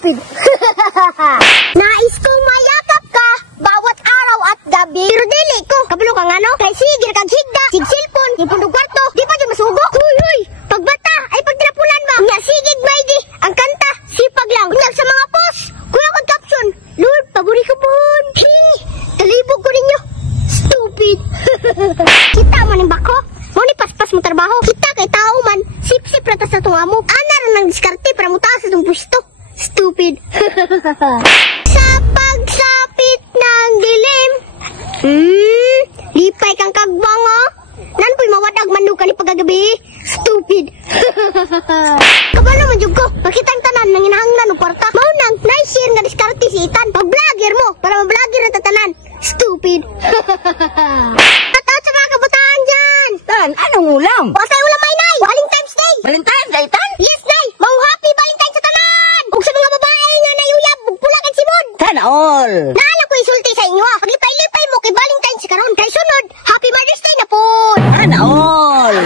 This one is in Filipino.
Stupid. Nais kong mayakap ka bawat araw at gabi. Pero dili ko. Kabalo ka nga no? Kay sigil kag higda, sig cellphone, sig pundog kwarto. Di pa dyan masugo. Huy! Pagbata ay pagtrapulan ba? Nya sigig maydi. Ang kanta, sipag lang. Unyag sa mga post. Kuya kong caption. Lord, pabori ko bon. Talibog ko ninyo. Stupid. Kita mo ning bako? Mo ni paspas mo trabaho. Kita kay tao man. Sip-sip ratas na tunga mo. Ana rin ang diskarte para mo taas sa itong pwesto. Stupid. Sa pagsapit ng dilim. Lipay kang kagbang oh. Nan po'y mawadag manuka ni pagagabi. Stupid. Kabalo man jud ko. Makitang tanan nang inahanglan og kwarta. Mao nang na-share nga diskarte si Itan. Pag-vlogger mo para ma-vlogger na tatanan. Stupid. Tatot sa mga kabataan dyan. Tan, anong ulam? Wasay ulam ay nay. Valentine's Day. Valentine's Day, Tan? Yes nay. Mau happy Valentine's sa tanan. Ug sa mga babae nga nayuyab ug pula kag simod. Sana all. Naala ko isulti sa inyo. Paglipay-lipay mo kay Valentine's karon. Kay sunod, happy Mother's Day na po. Sana all.